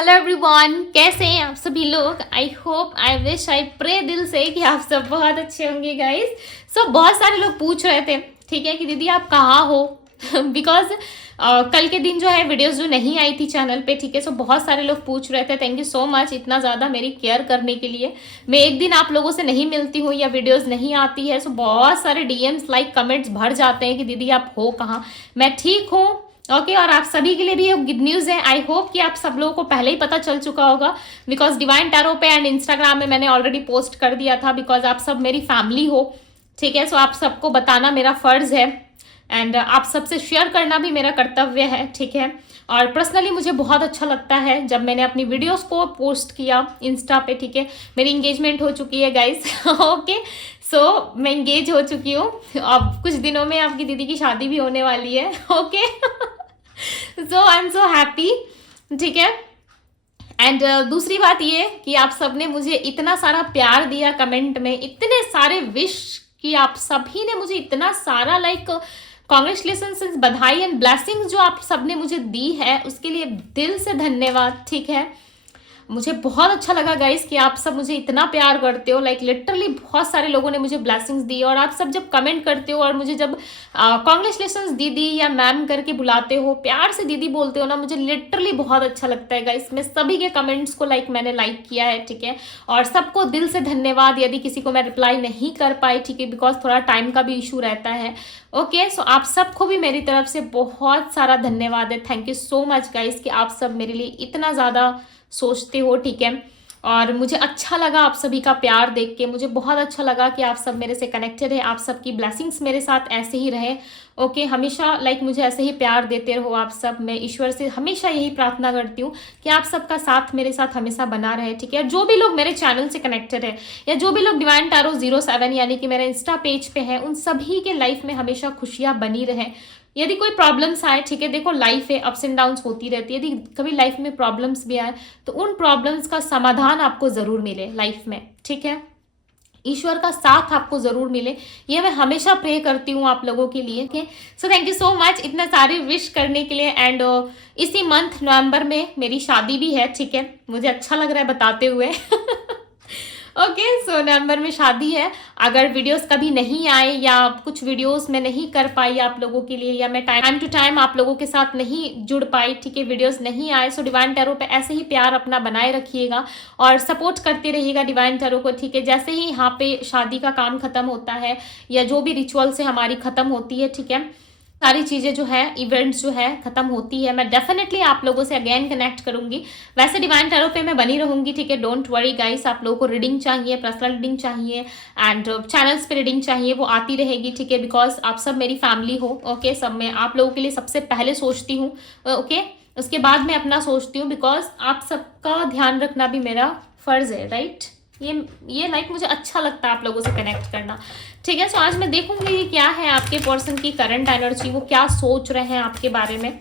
Hello everyone, कैसे हैं आप सभी लोग। I hope, I wish, I pray दिल से कि आप सब बहुत अच्छे होंगे गाइस। सो बहुत सारे लोग पूछ रहे थे, ठीक है, कि दीदी आप कहाँ हो। बिकॉज कल के दिन जो है वीडियोस जो नहीं आई थी चैनल पे, ठीक है। सो बहुत सारे लोग पूछ रहे थे। थैंक यू सो मच इतना ज़्यादा मेरी केयर करने के लिए। मैं एक दिन आप लोगों से नहीं मिलती हूँ या वीडियोस नहीं आती है, सो बहुत सारे डीएम्स लाइक कमेंट्स भर जाते हैं कि दीदी आप हो कहाँ। मैं ठीक हूँ, ओके। और आप सभी के लिए भी गुड न्यूज़ है। आई होप कि आप सब लोगों को पहले ही पता चल चुका होगा, बिकॉज डिवाइन टैरो पे एंड इंस्टाग्राम में मैंने ऑलरेडी पोस्ट कर दिया था। बिकॉज आप सब मेरी फैमिली हो, ठीक है। सो आप सबको बताना मेरा फर्ज है एंड आप सबसे शेयर करना भी मेरा कर्तव्य है, ठीक है। और पर्सनली मुझे बहुत अच्छा लगता है जब मैंने अपनी वीडियोस को पोस्ट किया इंस्टा पे, ठीक है। मेरी इंगेजमेंट हो चुकी है गाइस। ओके, सो मैं इंगेज हो चुकी हूँ। अब कुछ दिनों में आपकी दीदी की शादी भी होने वाली है, okay. So I am so happy, ठीक है। एंड दूसरी बात ये कि आप सबने मुझे इतना सारा प्यार दिया कमेंट में, इतने सारे विश कि आप सभी ने मुझे इतना सारा लाइक कॉन्ग्रेचुलेशन, बधाई एंड ब्लेसिंग्स जो आप सबने मुझे दी है, उसके लिए दिल से धन्यवाद, ठीक है। मुझे बहुत अच्छा लगा गाइस कि आप सब मुझे इतना प्यार करते हो। लाइक लिटरली बहुत सारे लोगों ने मुझे ब्लेसिंग्स दी, और आप सब जब कमेंट करते हो और मुझे जब कॉन्ग्रेचुलेशंस दीदी या मैम करके बुलाते हो, प्यार से दीदी बोलते हो ना, मुझे लिटरली बहुत अच्छा लगता है गाइस। मैं सभी के कमेंट्स को मैंने लाइक किया है, ठीक है। और सबको दिल से धन्यवाद। यदि किसी को मैं रिप्लाई नहीं कर पाई, ठीक है, बिकॉज थोड़ा टाइम का भी इशू रहता है, ओके। सो आप सबको भी मेरी तरफ से बहुत सारा धन्यवाद है। Thank you so much guys कि आप सब मेरे लिए इतना ज़्यादा सोचते हो, ठीक है। और मुझे अच्छा लगा आप सभी का प्यार देख के, मुझे बहुत अच्छा लगा कि आप सब मेरे से कनेक्टेड है। आप सबकी ब्लेसिंग्स मेरे साथ ऐसे ही रहे, ओके। हमेशा मुझे ऐसे ही प्यार देते रहो आप सब। मैं ईश्वर से हमेशा यही प्रार्थना करती हूँ कि आप सबका साथ मेरे साथ हमेशा बना रहे, ठीक है। जो भी लोग मेरे चैनल से कनेक्टेड है या जो भी लोग डिवाइन टैरो 07 यानी कि मेरे इंस्टा पेज पे है, उन सभी के लाइफ में हमेशा खुशियाँ बनी रहे। यदि कोई प्रॉब्लम्स आए, ठीक है, देखो लाइफ है, अप्स एंड डाउन्स होती रहती है। यदि कभी लाइफ में प्रॉब्लम्स भी आए तो उन प्रॉब्लम्स का समाधान आपको ज़रूर मिले लाइफ में, ठीक है। ईश्वर का साथ आपको ज़रूर मिले, ये मैं हमेशा प्रे करती हूँ आप लोगों के लिए, okay. So thank you so much इतना सारे विश करने के लिए। एंड इसी मंथ नवंबर में मेरी शादी भी है, ठीक है। मुझे अच्छा लग रहा है बताते हुए। ओके, सो नवंबर में शादी है। अगर वीडियोस कभी नहीं आए या कुछ वीडियोस मैं नहीं कर पाई आप लोगों के लिए, या मैं टाइम टू टाइम आप लोगों के साथ नहीं जुड़ पाई, ठीक है, वीडियोस नहीं आए, सो डिवाइन टैरो पे ऐसे ही प्यार अपना बनाए रखिएगा और सपोर्ट करते रहिएगा डिवाइन टैरो को, ठीक है। जैसे ही यहाँ पे शादी का काम खत्म होता है या जो भी रिचुअल से हमारी खत्म होती है, ठीक है, सारी चीज़ें जो है, इवेंट्स जो है खत्म होती है, मैं डेफिनेटली आप लोगों से अगेन कनेक्ट करूंगी। वैसे डिवाइन टैरो पे मैं बनी रहूंगी, ठीक है। डोंट वरी गाइस, आप लोगों को रीडिंग चाहिए, पर्सनल रीडिंग चाहिए एंड चैनल्स पे रीडिंग चाहिए, वो आती रहेगी, ठीक है। बिकॉज आप सब मेरी फैमिली हो, ओके। सब मैं आप लोगों के लिए सबसे पहले सोचती हूँ, ओके। उसके बाद मैं अपना सोचती हूँ, बिकॉज आप सबका ध्यान रखना भी मेरा फर्ज है, राइट। ये मुझे अच्छा लगता है आप लोगों से कनेक्ट करना, ठीक है। सो आज मैं देखूंगी कि क्या है आपके पर्सन की करंट एनर्जी, वो क्या सोच रहे हैं आपके बारे में,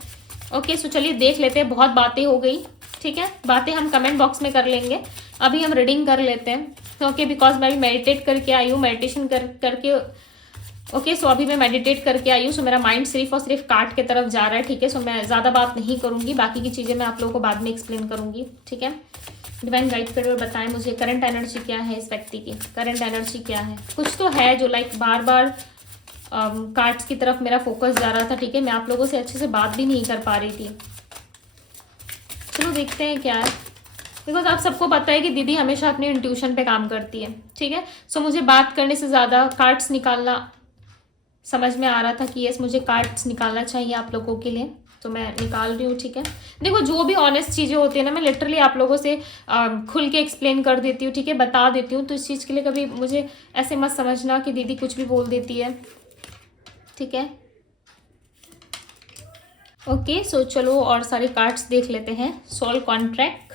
ओके। सो चलिए देख लेते हैं। बहुत बातें हो गई, ठीक है, बातें हम कमेंट बॉक्स में कर लेंगे। अभी हम रीडिंग कर लेते हैं, ओके। बिकॉज मैं भी मेडिटेट करके आई हूँ, मेडिटेशन करके, ओके। सो अभी मैं मेडिटेट करके आई हूँ, सो मेरा माइंड सिर्फ और सिर्फ कार्ड की तरफ जा रहा है, ठीक है। सो मैं ज़्यादा बात नहीं करूँगी, बाकी की चीज़ें मैं आप लोगों को बाद में एक्सप्लेन करूँगी, ठीक है। डिवाइन गाइड करें और बताएं मुझे करंट एनर्जी क्या है इस व्यक्ति की, करंट एनर्जी क्या है। कुछ तो है जो बार बार कार्ड्स की तरफ मेरा फोकस जा रहा था, ठीक है। मैं आप लोगों से अच्छे से बात भी नहीं कर पा रही थी। चलो देखते हैं क्या है। बिकॉज आप सबको पता है कि दीदी हमेशा अपनी इंट्यूशन पे काम करती है, ठीक है। सो मुझे बात करने से ज़्यादा कार्ड्स निकालना समझ में आ रहा था कि यस, मुझे कार्ड्स निकालना चाहिए आप लोगों के लिए, तो मैं निकाल रही हूँ, ठीक है। देखो जो भी ऑनेस्ट चीज़ें होती है ना, मैं लिटरली आप लोगों से खुल के एक्सप्लेन कर देती हूँ, ठीक है, बता देती हूँ। तो इस चीज़ के लिए कभी मुझे ऐसे मत समझना कि दीदी कुछ भी बोल देती है, ठीक है। ओके, सो चलो और सारे कार्ड्स देख लेते हैं। सोल कॉन्ट्रैक्ट,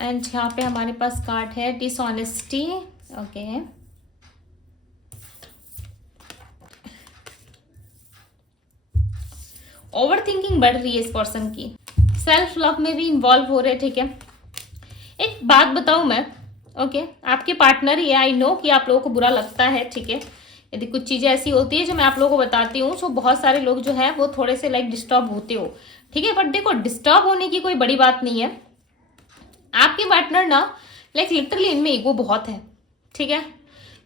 एंड यहाँ पे हमारे पास कार्ड है डिसऑनेस्टी, ओके। ओवर थिंकिंग बढ़ रही है इस पर्सन की, सेल्फ लव में भी इन्वॉल्व हो रहे, ठीक है। एक बात बताऊं मैं, ओके, आपके पार्टनर ही है, आई नो कि आप लोगों को बुरा लगता है, ठीक है, यदि कुछ चीज़ें ऐसी होती है जो मैं आप लोगों को बताती हूँ, तो बहुत सारे लोग जो है वो थोड़े से लाइक डिस्टर्ब होते हो, ठीक है। बट देखो, डिस्टर्ब होने की कोई बड़ी बात नहीं है। आपके पार्टनर ना लाइक लिटरली इनमें ईगो बहुत है, ठीक है।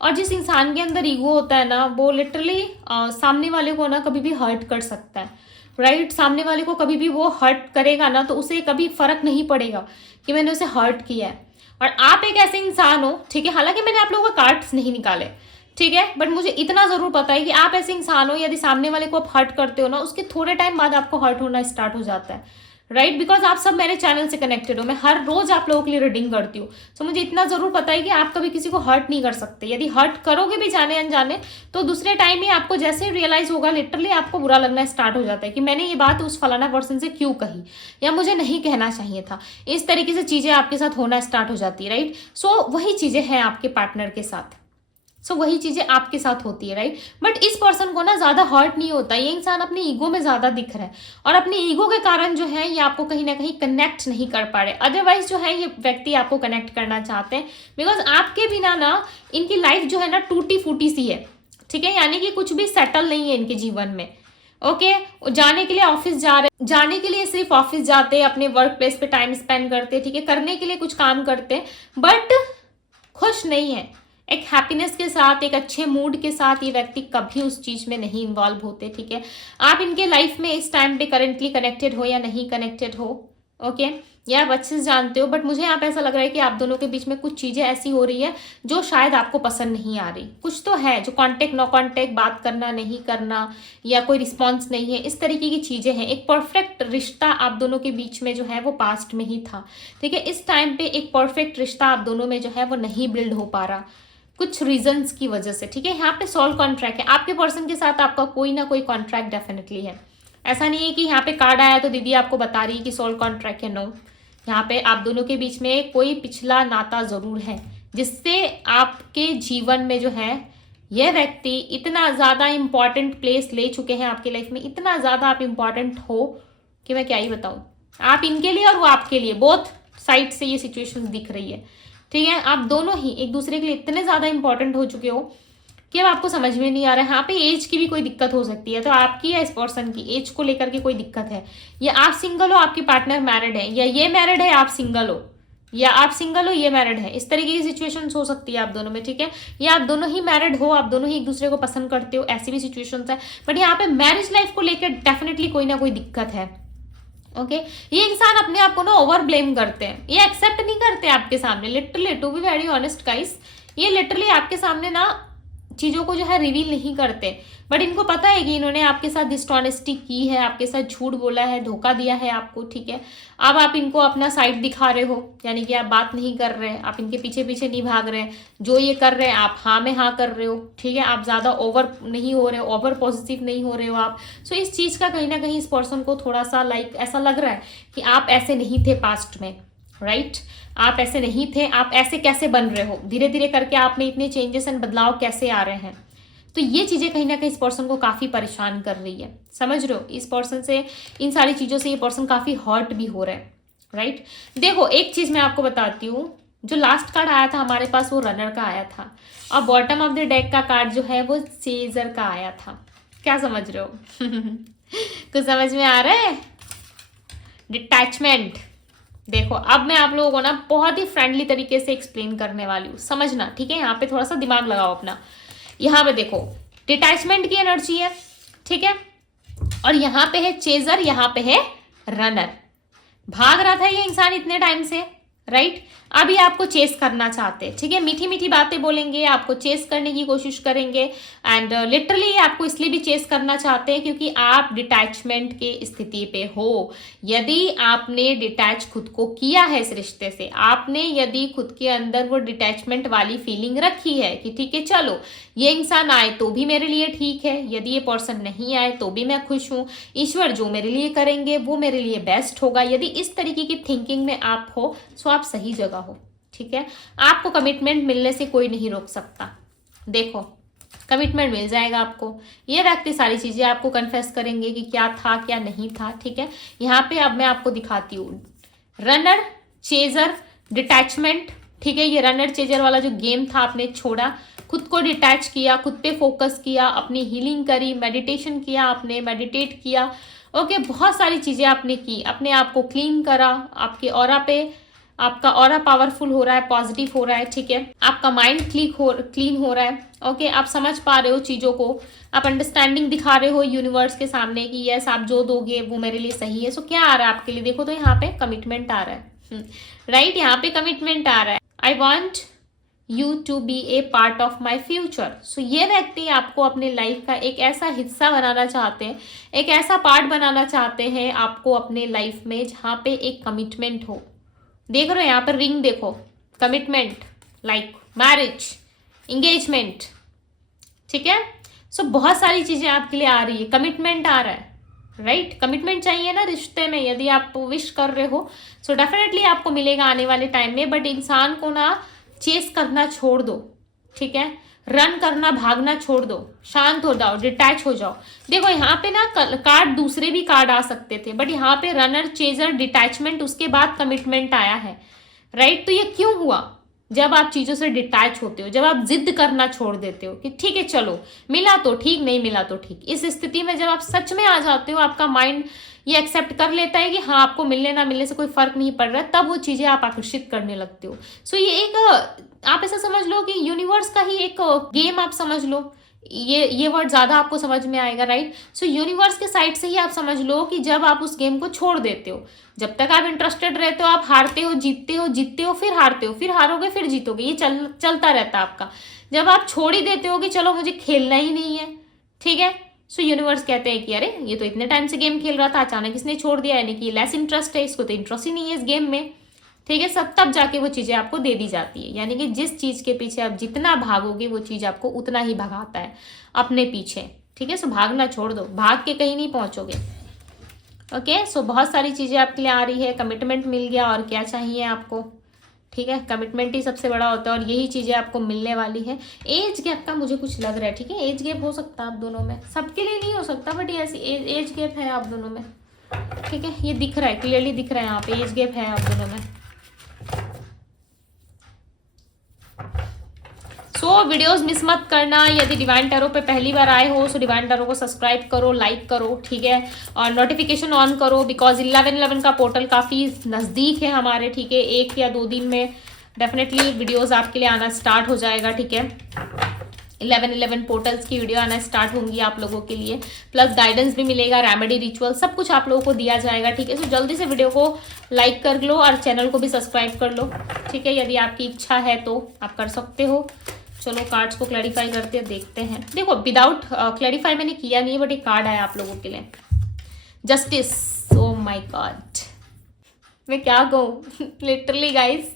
और जिस इंसान के अंदर ईगो होता है ना, वो लिटरली सामने वाले को ना कभी भी हर्ट कर सकता है, राइट। सामने वाले को कभी भी वो हर्ट करेगा ना, तो उसे कभी फर्क नहीं पड़ेगा कि मैंने उसे हर्ट किया है। और आप एक ऐसे इंसान हो, ठीक है, हालांकि मैंने आप लोगों का कार्ड्स नहीं निकाले, ठीक है, बट मुझे इतना जरूर पता है कि आप ऐसे इंसान हो, यदि सामने वाले को आप हर्ट करते हो ना, उसके थोड़े टाइम बाद आपको हर्ट होना स्टार्ट हो जाता है, राइट। बिकॉज आप सब मेरे चैनल से कनेक्टेड हो, मैं हर रोज आप लोगों के लिए रीडिंग करती हूँ, तो मुझे इतना जरूर पता है कि आप कभी किसी को हर्ट नहीं कर सकते। यदि हर्ट करोगे भी जाने अनजाने, तो दूसरे टाइम ही आपको जैसे रियलाइज होगा, लिटरली आपको बुरा लगना स्टार्ट हो जाता है कि मैंने ये बात उस फलाना पर्सन से क्यों कही, या मुझे नहीं कहना चाहिए था। इस तरीके से चीजें आपके साथ होना स्टार्ट हो जाती है, राइट। सो वही चीजें हैं आपके पार्टनर के साथ, वही चीजें आपके साथ होती है, राइट। बट इस पर्सन को ना ज्यादा हर्ट नहीं होता, ये इंसान अपने ईगो में ज्यादा दिख रहा है, और अपने ईगो के कारण जो है ये आपको कहीं ना कहीं कनेक्ट नहीं कर पा रहे। अदरवाइज जो है ये व्यक्ति आपको कनेक्ट करना चाहते हैं, बिकॉज आपके बिना ना इनकी लाइफ जो है ना टूटी फूटी सी है, ठीक है। यानी कि कुछ भी सेटल नहीं है इनके जीवन में, ओके। जाने के लिए ऑफिस जा रहे, जाने के लिए सिर्फ ऑफिस जाते, अपने वर्क प्लेस पे टाइम स्पेंड करते, ठीक है, करने के लिए कुछ काम करते, बट खुश नहीं है। एक हैप्पीनेस के साथ, एक अच्छे मूड के साथ ये व्यक्ति कभी उस चीज में नहीं इन्वॉल्व होते, ठीक है। आप इनके लाइफ में इस टाइम पे करेंटली कनेक्टेड हो या नहीं कनेक्टेड हो, ओके, या आप अच्छे से जानते हो, बट मुझे यहाँ पे ऐसा लग रहा है कि आप दोनों के बीच में कुछ चीजें ऐसी हो रही है जो शायद आपको पसंद नहीं आ रही। कुछ तो है जो कॉन्टेक्ट नो कॉन्टेक्ट, बात करना नहीं करना, या कोई रिस्पॉन्स नहीं है, इस तरीके की चीजें हैं। एक परफेक्ट रिश्ता आप दोनों के बीच में जो है वो पास्ट में ही था, ठीक है। इस टाइम पे एक परफेक्ट रिश्ता आप दोनों में जो है वो नहीं बिल्ड हो पा रहा, कुछ रीजंस की वजह से, ठीक है। यहाँ पे सोल कॉन्ट्रैक्ट है, आपके पर्सन के साथ आपका कोई ना कोई कॉन्ट्रैक्ट डेफिनेटली है। ऐसा नहीं है कि यहाँ पे कार्ड आया तो दीदी आपको बता रही है कि सोल कॉन्ट्रैक्ट है, नो। यहाँ पे आप दोनों के बीच में कोई पिछला नाता जरूर है, जिससे आपके जीवन में जो है यह व्यक्ति इतना ज्यादा इंपॉर्टेंट प्लेस ले चुके हैं आपकी लाइफ में, इतना ज्यादा आप इंपॉर्टेंट हो कि मैं क्या ही बताऊं। आप इनके लिए और वो आपके लिए, बोथ साइड से ये सिचुएशन दिख रही है, ठीक है। आप दोनों ही एक दूसरे के लिए इतने ज्यादा इंपॉर्टेंट हो चुके हो कि अब आपको समझ में नहीं आ रहा है। यहाँ पे एज की भी कोई दिक्कत हो सकती है, तो आपकी या इस पर्सन की एज को लेकर के कोई दिक्कत है, या आप सिंगल हो, आपकी पार्टनर मैरिड है, या ये मैरिड है, आप सिंगल हो, या आप सिंगल हो, ये मैरिड है। इस तरीके की सिचुएशन हो सकती है आप दोनों में, ठीक है। या आप दोनों ही मैरिड हो, आप दोनों ही एक दूसरे को पसंद करते हो, ऐसी भी सिचुएशन है। बट यहाँ पे मैरिज लाइफ को लेकर डेफिनेटली कोई ना कोई दिक्कत है, ओके। ये इंसान अपने आप को ना ओवर ब्लेम करते हैं, ये एक्सेप्ट नहीं करते आपके सामने, literally to be very honest guys, ये लिटरली आपके सामने ना चीजों को जो है रिवील नहीं करते। बट इनको पता है कि इन्होंने आपके साथ डिसऑनेस्टी की है, आपके साथ झूठ बोला है, धोखा दिया है आपको, ठीक है। अब आप इनको अपना साइड दिखा रहे हो, यानी कि आप बात नहीं कर रहे, आप इनके पीछे पीछे नहीं भाग रहे, जो ये कर रहे हैं आप हाँ में हाँ कर रहे हो, ठीक है। आप ज्यादा ओवर नहीं हो रहे हो, ओवर पॉजिटिव नहीं हो रहे हो आप। सो इस चीज का कहीं ना कहीं इस पर्सन को थोड़ा सा लाइक ऐसा लग रहा है कि आप ऐसे नहीं थे पास्ट में, राइट। आप ऐसे नहीं थे, आप ऐसे कैसे बन रहे हो, धीरे धीरे करके आप में इतने चेंजेस एंड बदलाव कैसे आ रहे हैं। तो ये चीजें कहीं ना कहीं इस पर्सन को काफी परेशान कर रही है, समझ रहे हो। इस पर्सन से, इन सारी चीजों से ये पर्सन काफी हर्ट भी हो रहा है, राइट। देखो एक चीज मैं आपको बताती हूँ, जो लास्ट कार्ड आया था हमारे पास वो रनर का आया था, और बॉटम ऑफ द डेक का कार्ड जो है वो चेजर का आया था। क्या समझ रहे हो? कुछ समझ में आ रहा है? डिटैचमेंट। देखो अब मैं आप लोगों को ना बहुत ही फ्रेंडली तरीके से एक्सप्लेन करने वाली हूँ, समझना, ठीक है। यहाँ पे थोड़ा सा दिमाग लगाओ अपना। यहाँ पे देखो डिटैचमेंट की एनर्जी है, ठीक है, और यहाँ पे है चेजर, यहाँ पे है रनर। भाग रहा था ये इंसान इतने टाइम से, राइट। अभी आपको चेस करना चाहते हैं, ठीक है। मीठी मीठी बातें बोलेंगे, आपको चेस करने की कोशिश करेंगे, एंड लिटरली आपको इसलिए भी चेस करना चाहते हैं क्योंकि आप डिटैचमेंट के स्थिति पे हो। यदि आपने डिटैच खुद को किया है इस रिश्ते से, आपने यदि खुद के अंदर वो डिटैचमेंट वाली फीलिंग रखी है कि ठीक है चलो ये इंसान आए तो भी मेरे लिए ठीक है, यदि ये पर्सन नहीं आए तो भी मैं खुश हूँ, ईश्वर जो मेरे लिए करेंगे वो मेरे लिए बेस्ट होगा, यदि इस तरीके की थिंकिंग में आप हो तो आप सही जगह हो, ठीक है। आपको कमिटमेंट मिलने से कोई नहीं रोक सकता। देखो कमिटमेंट मिल जाएगा आपको, ये व्यक्ति सारी चीजें आपको कन्फेस करेंगे कि क्या था क्या नहीं था, ठीक है। यहाँ पे अब मैं आपको दिखाती हूँ रनर, चेजर, डिटैचमेंट, ठीक है। ये रनर चेजर वाला जो गेम था आपने छोड़ा, खुद को डिटैच किया, खुद पे फोकस किया, अपनी हीलिंग करी, मेडिटेशन किया, आपने मेडिटेट किया, ओके, बहुत सारी चीज़ें आपने की, अपने आप को क्लीन करा, आपके ऑरा पे आपका ऑरा पावरफुल हो रहा है, पॉजिटिव हो रहा है, ठीक है, आपका माइंड क्लीन हो रहा है, ओके, आप समझ पा रहे हो चीज़ों को, आप अंडरस्टैंडिंग दिखा रहे हो यूनिवर्स के सामने कि यस आप जो दोगे वो मेरे लिए सही है। सो क्या आ रहा है आपके लिए, देखो तो यहाँ पे कमिटमेंट आ रहा है, राइट, यहाँ पे कमिटमेंट आ रहा है, I want you to be a part of my future. So ये व्यक्ति आपको अपने लाइफ का एक ऐसा हिस्सा बनाना चाहते हैं, एक ऐसा पार्ट बनाना चाहते हैं आपको अपने लाइफ में जहाँ पे एक कमिटमेंट हो। देख रहे हो यहाँ पर रिंग, देखो, कमिटमेंट, लाइक मैरिज, इंगेजमेंट, ठीक है। सो बहुत सारी चीजें आपके लिए आ रही है, कमिटमेंट आ रहा है, राइट, कमिटमेंट चाहिए ना रिश्ते में, यदि आप विश कर रहे हो सो डेफिनेटली आपको मिलेगा आने वाले टाइम में। बट इंसान को ना चेस करना छोड़ दो, ठीक है, रन करना, भागना छोड़ दो, शांत हो जाओ, डिटैच हो जाओ। देखो यहाँ पे ना कार्ड, दूसरे भी कार्ड आ सकते थे, बट यहाँ पे रनर, चेजर, डिटैचमेंट, उसके बाद कमिटमेंट आया है, राइट। तो ये क्यों हुआ, जब आप चीजों से डिटैच होते हो, जब आप जिद करना छोड़ देते हो कि ठीक है चलो मिला तो ठीक, नहीं मिला तो ठीक। इस स्थिति में जब आप सच में आ जाते हो, आपका माइंड ये एक्सेप्ट कर लेता है कि हाँ आपको मिलने ना मिलने से कोई फर्क नहीं पड़ रहा है, तब वो चीजें आप आकर्षित करने लगते हो। सो ये एक, आप ऐसा समझ लो कि यूनिवर्स का ही एक गेम आप समझ लो, ये वर्ड ज्यादा आपको समझ में आएगा, राइट। सो यूनिवर्स के साइड से ही आप समझ लो कि जब आप उस गेम को छोड़ देते हो, जब तक आप इंटरेस्टेड रहते हो, आप हारते हो, जीतते हो, जीतते हो, फिर हारते हो, फिर हारोगे, फिर जीतोगे, ये चलता रहता है आपका। जब आप छोड़ ही देते हो कि चलो मुझे खेलना ही नहीं है, ठीक है, सो यूनिवर्स कहते हैं कि अरे ये तो इतने टाइम से गेम खेल रहा था, अचानक इसने छोड़ दिया, यानी कि लेस इंटरेस्ट है, इसको तो इंटरेस्ट ही नहीं है इस गेम में, ठीक है। सब तब जाके वो चीज़ें आपको दे दी जाती है, यानी कि जिस चीज़ के पीछे आप जितना भागोगे वो चीज़ आपको उतना ही भगाता है अपने पीछे, ठीक है। सो भागना छोड़ दो, भाग के कहीं नहीं पहुंचोगे, ओके। सो बहुत सारी चीज़ें आपके लिए आ रही है, कमिटमेंट मिल गया, और क्या चाहिए आपको, ठीक है, कमिटमेंट ही सबसे बड़ा होता है और यही चीज़ें आपको मिलने वाली है। एज गैप का मुझे कुछ लग रहा है, ठीक है, एज गैप हो सकता है आप दोनों में, सबके लिए नहीं हो सकता, बट ये ऐसी एज गैप है आप दोनों में, ठीक है, ये दिख रहा है, क्लियरली दिख रहा है, यहाँ पे एज गैप है आप दोनों में। सो वीडियोस मिस मत करना। यदि डिवाइन टैरो पे पहली बार आए हो सो डिवाइन टैरो को सब्सक्राइब करो, लाइक करो, ठीक है, और नोटिफिकेशन ऑन करो, बिकॉज 11/11 का पोर्टल काफ़ी नज़दीक है हमारे, ठीक है, 1 या 2 दिन में डेफिनेटली वीडियोस आपके लिए आना स्टार्ट हो जाएगा, ठीक है। 11/11 पोर्टल्स की वीडियो आना स्टार्ट होंगी आप लोगों के लिए, प्लस गाइडेंस भी मिलेगा, रेमेडी, रिचुअल, सब कुछ आप लोगों को दिया जाएगा, ठीक है। सो जल्दी से वीडियो को लाइक कर लो और चैनल को भी सब्सक्राइब कर लो, ठीक है, यदि आपकी इच्छा है तो आप कर सकते हो। चलो कार्ड्स को क्लैरिफाई करते हैं, देखते हैं। देखो विदाउट क्लैरिफाई मैंने किया नहीं है, बट एक कार्ड आया आप लोगों के लिए, जस्टिस। ओ माय गॉड, मैं क्या कहूँ लिटरली गाइस,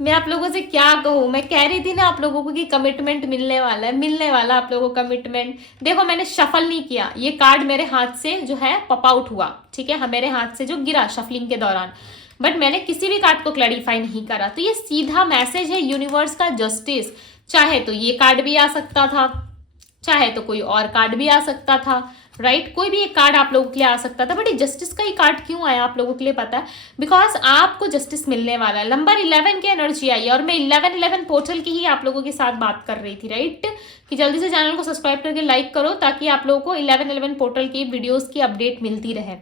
मैं आप लोगों से क्या कहूँ। मैं कह रही थी ना आप लोगों को कि कमिटमेंट मिलने वाला है, मिलने वाला आप लोगों को कमिटमेंट। देखो मैंने शफल नहीं किया, ये कार्ड मेरे हाथ से जो है पॉप आउट हुआ, ठीक है, मेरे हाथ से जो गिरा शफलिंग के दौरान, बट मैंने किसी भी कार्ड को क्लैरिफाई नहीं करा। तो ये सीधा मैसेज है यूनिवर्स का, जस्टिस। चाहे तो ये कार्ड भी आ सकता था, चाहे तो कोई और कार्ड भी आ सकता था, राइट, कोई भी एक कार्ड आप लोगों के लिए आ सकता था, बट ये जस्टिस का ही कार्ड क्यों आया आप लोगों के लिए पता है, बिकॉज आपको जस्टिस मिलने वाला है। नंबर 11 की एनर्जी आई, और मैं 11/11 पोर्टल की ही आप लोगों के साथ बात कर रही थी, राइट, कि जल्दी से चैनल को सब्सक्राइब करके लाइक करो ताकि आप लोगों को 11/11 पोर्टल की वीडियोज की अपडेट मिलती रहे।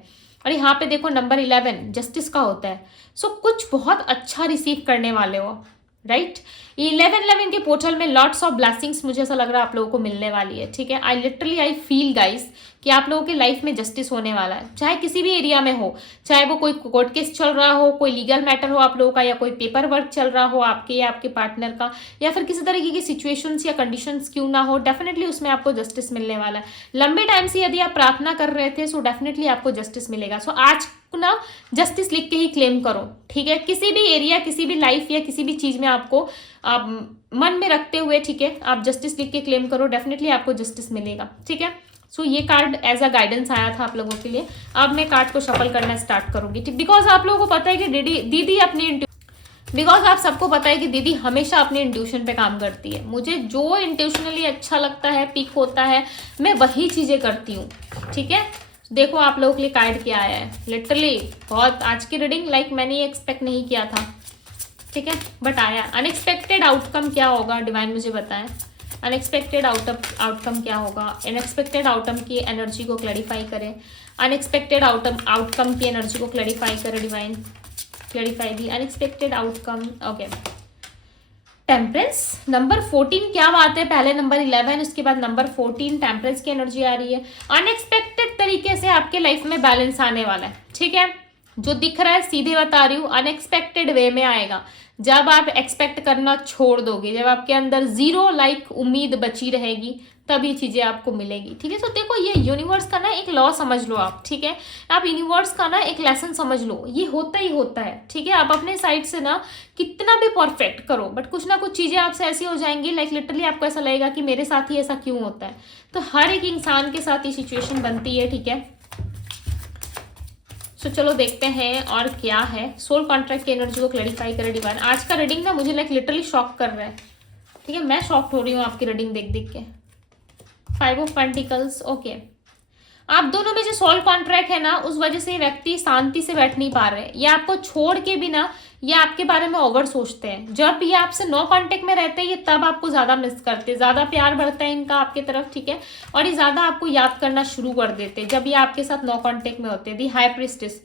और यहाँ पे देखो नंबर 11 जस्टिस का होता है, सो कुछ बहुत अच्छा रिसीव करने वाले हो, राइट। 11/11 के पोर्टल में लॉट्स ऑफ ब्लेसिंग्स मुझे ऐसा लग रहा है आप लोगों को मिलने वाली है, ठीक है। आई फील गाइस कि आप लोगों के लाइफ में जस्टिस होने वाला है, चाहे किसी भी एरिया में हो, चाहे वो कोई कोर्ट केस चल रहा हो, कोई लीगल मैटर हो आप लोगों का, या कोई पेपर वर्क चल रहा हो आपके या आपके पार्टनर का, या फिर किसी तरीके की सिचुएशंस या कंडीशंस क्यों ना हो, डेफिनेटली उसमें आपको जस्टिस मिलने वाला है। लंबे टाइम से यदि आप प्रार्थना कर रहे थे सो डेफिनेटली आपको जस्टिस मिलेगा। सो आज ना जस्टिस लिख के ही क्लेम करो, ठीक है, किसी भी एरिया, किसी भी लाइफ या किसी भी चीज में आपको आप मन में रखते हुए, ठीक है, आप जस्टिस लिख के क्लेम करो, डेफिनेटली आपको जस्टिस मिलेगा, ठीक है। सो ये कार्ड एज अ गाइडेंस आया था आप लोगों के लिए। अब मैं कार्ड को शफल करना स्टार्ट करूंगी, ठीक, बिकॉज आप लोगों को पता है कि दीदी अपनी बिकॉज आप सबको पता है कि दीदी हमेशा अपने इंट्यूशन पे काम करती है। मुझे जो इंट्यूशनली अच्छा लगता है, पिक होता है, मैं वही चीजें करती हूँ, ठीक है। देखो आप लोगों के लिए कार्ड क्या आया है, लिटरली बहुत आज की रीडिंग लाइक मैंने एक्सपेक्ट नहीं किया था, ठीक है, बट आया। अनएक्सपेक्टेड आउटकम क्या होगा डिवाइन मुझे बताएं। अनएक्सपेक्टेड आउटकम क्या होगा, अनएक्सपेक्टेड आउटकम की एनर्जी को क्लैरिफाई करें, अनएक्सपेक्टेड आउटकम की एनर्जी को क्लैरिफाई करें डिवाइन, क्लैरिफाई दी unexpected outcome. Okay, temperance number 14, क्या बात है, पहले नंबर 11 उसके बाद नंबर 14, टेम्परेंस की एनर्जी आ रही है। अनएक्सपेक्टेड तरीके से आपके लाइफ में बैलेंस आने वाला है, ठीक है, जो दिख रहा है सीधे बता रही हूँ, अनएक्सपेक्टेड वे में आएगा। जब आप एक्सपेक्ट करना छोड़ दोगे, जब आपके अंदर जीरो उम्मीद बची रहेगी, तब ये चीजें आपको मिलेगी, ठीक है। तो देखो, ये यूनिवर्स का ना एक लॉ समझ लो आप, ठीक है, आप यूनिवर्स का ना एक लेसन समझ लो, ये होता ही होता है, ठीक है। आप अपने साइड से ना कितना भी परफेक्ट करो, बट कुछ ना कुछ चीजें आपसे ऐसी हो जाएंगी, लिटरली आपको ऐसा लगेगा कि मेरे साथ ही ऐसा क्यों होता है। तो हर एक इंसान के साथ ये सिचुएशन बनती है, ठीक है। तो चलो देखते हैं और क्या है। सोल कॉन्ट्रैक्ट की एनर्जी को क्लैरिफाई करे डिवाइन। आज का रीडिंग ना मुझे लिटरली शॉक कर रहा है, ठीक है, मैं शॉक्ड हो रही हूँ आपकी रीडिंग देख देख के। 5 ऑफ पेंटिकल्स, ओके, आप दोनों में जो सोल कॉन्ट्रैक्ट है ना, उस वजह से ये व्यक्ति शांति से बैठ नहीं पा रहे, ये आपको छोड़ के भी ना ये आपके बारे में ओवर सोचते हैं। जब ये आपसे नो कांटेक्ट में रहते हैं, ये तब आपको ज्यादा मिस करते हैं, ज्यादा प्यार बढ़ता है इनका आपके तरफ, ठीक है, और ये ज्यादा आपको याद करना शुरू कर देते हैं जब ये आपके साथ नो कांटेक्ट में होते हैं। दी हाई प्रिस्टेस,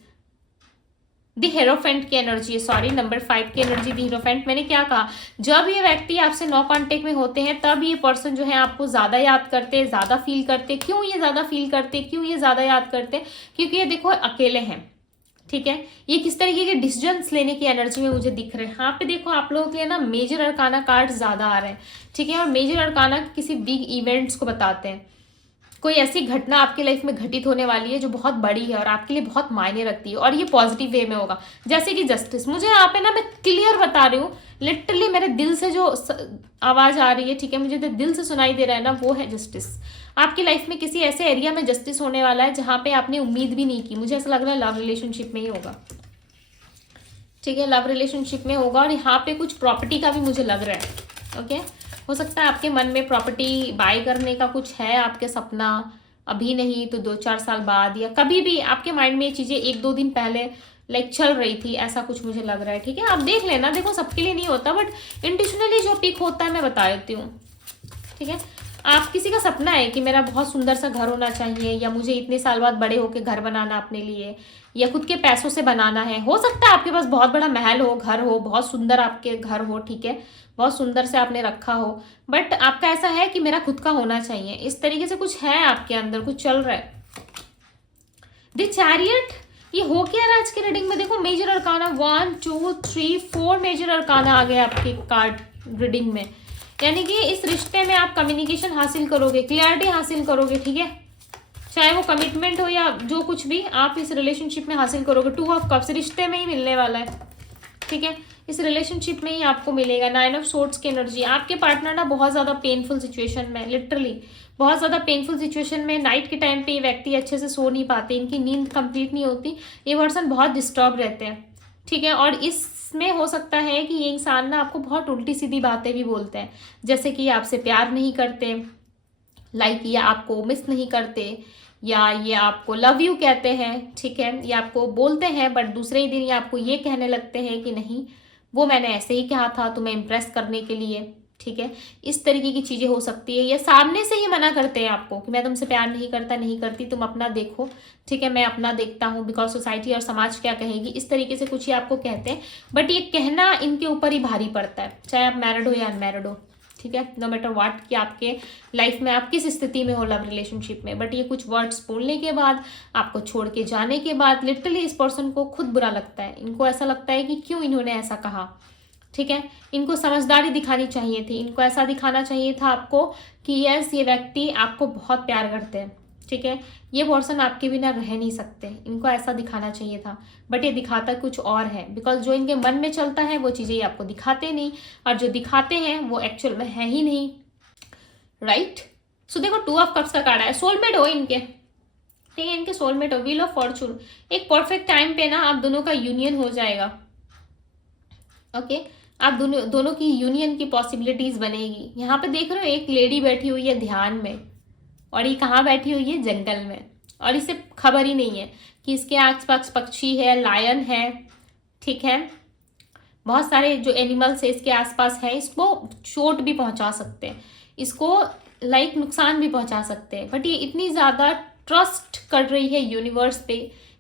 दी हेरोफेंट की एनर्जी है, सॉरी नंबर 5 की एनर्जी दी हेरोफेंट। मैंने क्या कहा, जब ये व्यक्ति आपसे नो कांटेक्ट में होते हैं, तब ये पर्सन जो है आपको ज्यादा याद करते हैं, ज्यादा फील करते हैं। क्यों ये ज्यादा फील करते हैं, क्यों ये ज्यादा याद करते हैं? क्योंकि ये देखो अकेले हैं, ठीक है। ये किस तरीके के डिसीजंस लेने की एनर्जी में मुझे दिख रहे हैं। यहाँ पे देखो आप लोगों के लिए ना मेजर अरकाना कार्ड ज्यादा आ रहे हैं, ठीक है, और मेजर अरकाना किसी बिग इवेंट्स को बताते हैं। कोई ऐसी घटना आपकी लाइफ में घटित होने वाली है जो बहुत बड़ी है और आपके लिए बहुत मायने रखती है, और ये पॉजिटिव वे में होगा। जैसे कि जस्टिस, मुझे यहाँ पे ना मैं क्लियर बता रही हूँ, लिटरली मेरे दिल से जो आवाज आ रही है, ठीक है, मुझे तो दिल से सुनाई दे रहा है ना, वो है जस्टिस। आपकी लाइफ में किसी ऐसे एरिया में जस्टिस होने वाला है जहाँ पे आपने उम्मीद भी नहीं की। मुझे ऐसा लग रहा है लव रिलेशनशिप में ही होगा, ठीक है, लव रिलेशनशिप में होगा। और यहाँ पे कुछ प्रॉपर्टी का भी मुझे लग रहा है, ओके। हो सकता है आपके मन में प्रॉपर्टी बाय करने का कुछ है, आपके सपना, अभी नहीं तो 2-4 साल बाद, या कभी भी आपके माइंड में ये चीजें 1-2 दिन पहले चल रही थी, ऐसा कुछ मुझे लग रहा है, ठीक है। आप देख लेना, देखो सबके लिए नहीं होता, बट इंट्यूशनली जो पिक होता है मैं बता देती हूँ, ठीक है। आप किसी का सपना है कि मेरा बहुत सुंदर सा घर होना चाहिए, या मुझे इतने साल बाद बड़े होके घर बनाना अपने लिए, या खुद के पैसों से बनाना है। हो सकता है आपके पास बहुत बड़ा महल हो, घर हो, बहुत सुंदर आपके घर हो, ठीक है, बहुत सुंदर से आपने रखा हो, बट आपका ऐसा है कि मेरा खुद का होना चाहिए। इस तरीके से कुछ है आपके अंदर, कुछ चल रहा है। द चैरियट, ये हो क्या रहा है आज की रीडिंग में? देखो मेजर अरकाना 1 2 3 4 मेजर अरकाना आ गए आपके कार्ड रीडिंग में, यानी कि इस रिश्ते में आप कम्युनिकेशन हासिल करोगे, क्लियरिटी हासिल करोगे, ठीक है, चाहे वो कमिटमेंट हो या जो कुछ भी आप इस रिलेशनशिप में हासिल करोगे। 2 ऑफ कप्स रिश्ते में ही मिलने वाला है, ठीक है, इस रिलेशनशिप में ही आपको मिलेगा। 9 ऑफ सोर्ड्स की एनर्जी, आपके पार्टनर ना बहुत ज्यादा पेनफुल सिचुएशन में, लिटरली बहुत ज्यादा पेनफुल सिचुएशन में, नाइट के टाइम पे ये व्यक्ति अच्छे से सो नहीं पाते, इनकी नींद कंप्लीट नहीं होती, ये पर्सन बहुत डिस्टर्ब रहते हैं, ठीक है। और इसमें हो सकता है कि ये इंसान ना आपको बहुत उल्टी सीधी बातें भी बोलते हैं, जैसे कि आपसे प्यार नहीं करते, ये आपको मिस नहीं करते, या ये आपको लव यू कहते हैं, ठीक है, ये आपको बोलते हैं बट दूसरे ही दिन ये आपको ये कहने लगते हैं कि नहीं वो मैंने ऐसे ही कहा था तुम्हें इम्प्रेस करने के लिए, ठीक है। इस तरीके की चीजें हो सकती है, या सामने से ही मना करते हैं आपको कि मैं तुमसे प्यार नहीं करता, नहीं करती, तुम अपना देखो, ठीक है, मैं अपना देखता हूँ, बिकॉज सोसाइटी और समाज क्या कहेगी, इस तरीके से कुछ ही आपको कहते हैं। बट ये कहना इनके ऊपर ही भारी पड़ता है, चाहे आप मैरिड हो या अनमैरिड हो, ठीक है, नो मैटर व्हाट, कि आपके लाइफ में आप किस स्थिति में हो लव रिलेशनशिप में, बट ये कुछ वर्ड्स बोलने के बाद, आपको छोड़ के जाने के बाद, लिटरली इस पर्सन को खुद बुरा लगता है। इनको ऐसा लगता है कि क्यों इन्होंने ऐसा कहा, ठीक है, इनको समझदारी दिखानी चाहिए थी, इनको ऐसा दिखाना चाहिए था आपको कि यस ये व्यक्ति आपको बहुत प्यार करते हैं, ठीक है, ये पर्सन आपके बिना रह नहीं सकते, इनको ऐसा दिखाना चाहिए था, बट ये दिखाता कुछ और है, बिकॉज जो इनके मन में चलता है वो चीजें ये आपको दिखाते नहीं, और जो दिखाते हैं वो एक्चुअल में है ही नहीं, राइट। सो देखो 2 ऑफ कप्स का कार्ड है, सोलमेट हो इनके, ठीक है, इनके सोलमेट हो, व्हील ऑफ फॉर्चून, एक परफेक्ट टाइम पे ना आप दोनों का यूनियन हो जाएगा, ओके, आप दोनों की यूनियन की पॉसिबिलिटीज बनेगी। यहाँ पे देख रहे हो एक लेडी बैठी हुई है ध्यान में, और ये कहाँ बैठी हुई है? जंगल में, और इसे खबर ही नहीं है कि इसके आसपास पक्षी है, लायन है, ठीक है, बहुत सारे जो एनिमल्स है इसके आसपास है, इसको चोट भी पहुंचा सकते हैं। इसको लाइक नुकसान भी पहुंचा सकते हैं, बट ये इतनी ज़्यादा ट्रस्ट कर रही है यूनिवर्स पे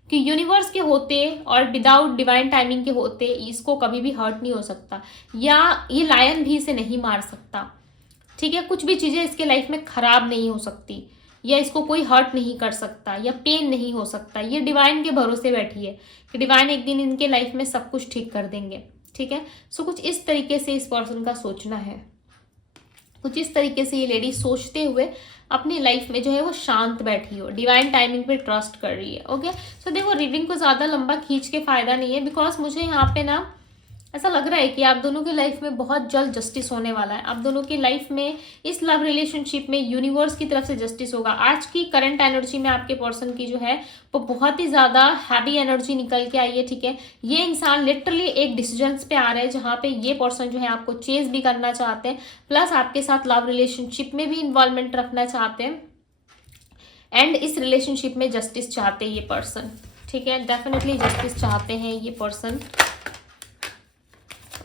कि यूनिवर्स के होते और विदाउट डिवाइन टाइमिंग के होते इसको कभी भी हर्ट नहीं हो सकता, या ये लायन भी इसे नहीं मार सकता, ठीक है। कुछ भी चीज़ें इसके लाइफ में खराब नहीं हो सकती, या इसको कोई हर्ट नहीं कर सकता, या पेन नहीं हो सकता। ये डिवाइन के भरोसे बैठी है कि डिवाइन एक दिन इनके लाइफ में सब कुछ ठीक कर देंगे, ठीक है। सो कुछ इस तरीके से इस पर्सन का सोचना है, कुछ इस तरीके से ये लेडी सोचते हुए अपनी लाइफ में जो है वो शांत बैठी हो, डिवाइन टाइमिंग पे ट्रस्ट कर रही है। ओके, सो देखो रीडिंग को ज़्यादा लंबा खींच के फायदा नहीं है, बिकॉज मुझे यहाँ पे ना ऐसा लग रहा है कि आप दोनों की लाइफ में बहुत जल्द जस्टिस होने वाला है। आप दोनों की लाइफ में इस लव रिलेशनशिप में यूनिवर्स की तरफ से जस्टिस होगा। आज की करंट एनर्जी में आपके पर्सन की जो है वो बहुत ही ज़्यादा हैवी एनर्जी निकल के आई है, ठीक है। ये इंसान लिटरली एक डिसीजंस पे आ रहे हैं जहाँ पे ये पर्सन जो है आपको चेज भी करना चाहते हैं, प्लस आपके साथ लव रिलेशनशिप में भी इन्वॉल्वमेंट रखना चाहते हैं, एंड इस रिलेशनशिप में जस्टिस चाहते हैं ये पर्सन, ठीक है। डेफिनेटली जस्टिस चाहते हैं ये पर्सन।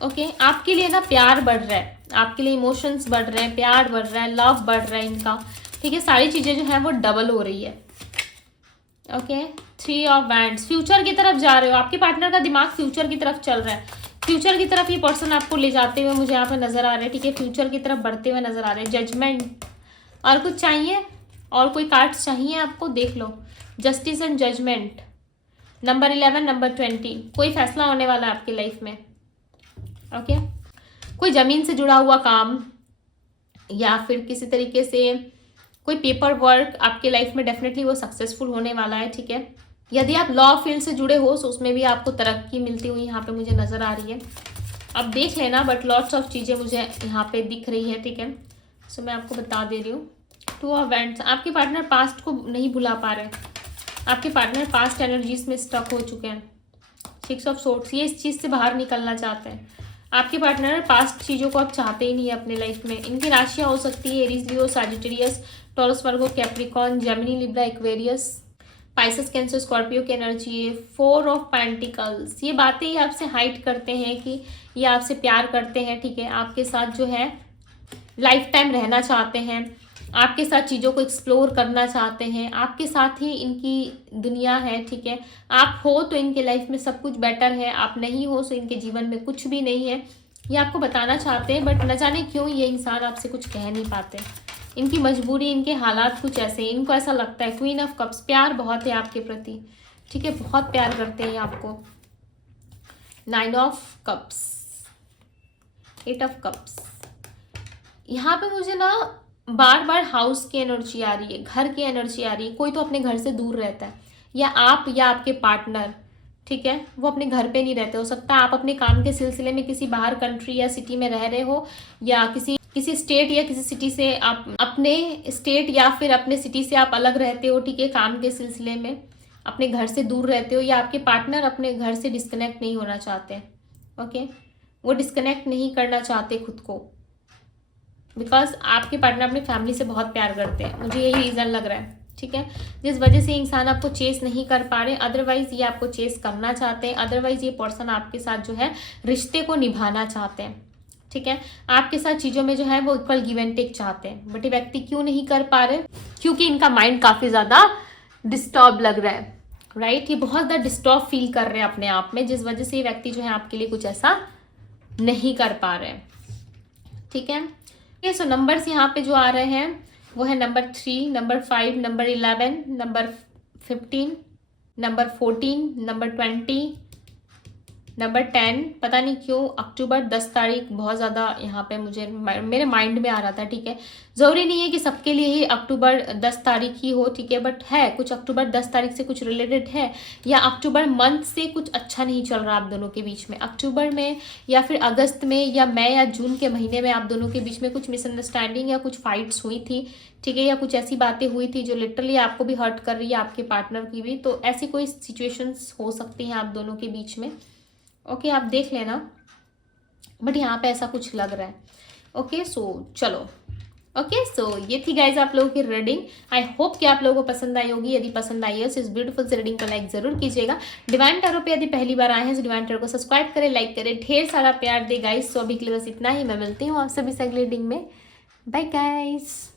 ओके, आपके लिए ना प्यार बढ़ रहा है, आपके लिए इमोशंस बढ़ रहे हैं, प्यार बढ़ रहा है, लव बढ़ रहा है इनका, ठीक है। सारी चीज़ें जो है वो डबल हो रही है। ओके, 3 ऑफ वैंड्स, फ्यूचर की तरफ जा रहे हो, आपके पार्टनर का दिमाग फ्यूचर की तरफ चल रहा है, फ्यूचर की तरफ ये पर्सन आपको ले जाते हुए मुझे यहाँ पे नजर आ रहे हैं, ठीक है। फ्यूचर की तरफ बढ़ते हुए नजर आ रहे हैं। जजमेंट, और कुछ चाहिए, और कोई कार्ड्स चाहिए आपको, देख लो। Justice and judgement, number 11, number 20, कोई फैसला होने वाला है आपकी लाइफ में। ओके, कोई ज़मीन से जुड़ा हुआ काम, या फिर किसी तरीके से कोई पेपर वर्क आपके लाइफ में डेफिनेटली वो सक्सेसफुल होने वाला है, ठीक है। यदि आप लॉ फील्ड से जुड़े हो तो उसमें भी आपको तरक्की मिलती हुई यहाँ पे मुझे नज़र आ रही है। अब देख लेना, बट लॉट्स ऑफ चीज़ें मुझे यहाँ पे दिख रही है, ठीक है। सो मैं आपको बता दे रही हूँ। 2 ऑफ वैंड्स, आपके पार्टनर पास्ट को नहीं भुला पा रहे, आपके पार्टनर पास्ट एनर्जीज में स्टक हो चुके हैं। 6 ऑफ सोर्ड्स, ये इस चीज़ से बाहर निकलना चाहते हैं। आपके पार्टनर पास्ट चीज़ों को अब चाहते ही नहीं है अपने लाइफ में। इनकी राशियाँ हो सकती है Aries, Leo, Sagittarius, Taurus, Virgo, Capricorn, Gemini, Libra, Aquarius, Pisces, Cancer, Scorpio की एनर्जी है। 4 ऑफ पेंटिकल्स, ये बातें ही आपसे हाइड करते हैं कि ये आपसे प्यार करते हैं, ठीक है। आपके साथ जो है लाइफ टाइम रहना चाहते हैं, आपके साथ चीज़ों को एक्सप्लोर करना चाहते हैं, आपके साथ ही इनकी दुनिया है, ठीक है। आप हो तो इनके लाइफ में सब कुछ बेटर है, आप नहीं हो तो इनके जीवन में कुछ भी नहीं है, ये आपको बताना चाहते हैं। बट न जाने क्यों ये इंसान आपसे कुछ कह नहीं पाते, इनकी मजबूरी, इनके हालात कुछ ऐसे हैं। इनको ऐसा लगता है, क्वीन ऑफ कप्स, प्यार बहुत है आपके प्रति, ठीक है, बहुत प्यार करते हैं आपको। 9 ऑफ कप्स, 8 ऑफ कप्स, यहाँ पे मुझे ना बार बार हाउस की एनर्जी आ रही है, घर की एनर्जी आ रही है। कोई तो अपने घर से दूर रहता है, या आप या आपके पार्टनर, ठीक है, वो अपने घर पे नहीं रहते। हो सकता है आप अपने काम के सिलसिले में किसी बाहर कंट्री या सिटी में रह रहे हो, या किसी स्टेट या किसी सिटी से आप अपने स्टेट या फिर अपने सिटी से आप अलग रहते हो, ठीक है, काम के सिलसिले में अपने घर से दूर रहते हो, या आपके पार्टनर अपने घर से डिस्कनेक्ट नहीं होना चाहते। ओके, वो डिस्कनेक्ट नहीं करना चाहते खुद को, बिकॉज आपके पार्टनर अपनी फैमिली से बहुत प्यार करते हैं, मुझे यही रीज़न लग रहा है, ठीक है, जिस वजह से इंसान आपको चेस नहीं कर पा रहे। अदरवाइज ये आपको चेस करना चाहते हैं, अदरवाइज ये पर्सन आपके साथ जो है रिश्ते को निभाना चाहते हैं, ठीक है। आपके साथ चीज़ों में जो है वो इक्वल गिव एंड टेक चाहते हैं, बट ये व्यक्ति क्यों नहीं कर पा रहे? क्योंकि इनका माइंड काफ़ी ज़्यादा डिस्टर्ब लग रहा है, राइट। ये बहुत ज़्यादा डिस्टर्ब फील कर रहे हैं अपने आप में, जिस वजह से ये व्यक्ति जो है आपके लिए कुछ ऐसा नहीं कर पा रहे हैं, ठीक है। सो नंबर्स यहाँ पे जो आ रहे हैं वो है number 3, number 5, number 11, number 15, number 14, number 20, number 10। पता नहीं क्यों अक्टूबर 10 तारीख बहुत ज़्यादा यहाँ पे मुझे मेरे माइंड में आ रहा था, ठीक है। ज़रूरी नहीं है कि सबके लिए ही अक्टूबर 10 तारीख ही हो, ठीक है, बट है कुछ अक्टूबर 10 तारीख से कुछ रिलेटेड है, या अक्टूबर मंथ से कुछ अच्छा नहीं चल रहा आप दोनों के बीच में। अक्टूबर में या फिर अगस्त में या मई या जून के महीने में आप दोनों के बीच में कुछ मिसअंडरस्टैंडिंग या कुछ फाइट्स हुई थी, ठीक है, या कुछ ऐसी बातें हुई थी जो लिटरली आपको भी हर्ट कर रही है, आपके पार्टनर की भी। तो ऐसी कोई सिचुएशंस हो सकती हैं आप दोनों के बीच में। ओके, आप देख लेना, बट यहाँ पे ऐसा कुछ लग रहा है। ओके, सो चलो। ओके, सो ये थी गाइज आप लोगों की रीडिंग। आई होप कि आप लोगों को पसंद आई होगी। यदि पसंद आई है तो इस ब्यूटीफुल से रीडिंग को लाइक जरूर कीजिएगा। डिवाइन टैरो पे यदि पहली बार आए हैं तो डिवाइन टैरो को सब्सक्राइब करें, लाइक करें, ढेर सारा प्यार दे गाइज। सो अभी के लिए बस इतना ही, मैं मिलती हूँ आप सभी से अगली रीडिंग में। Bye guys.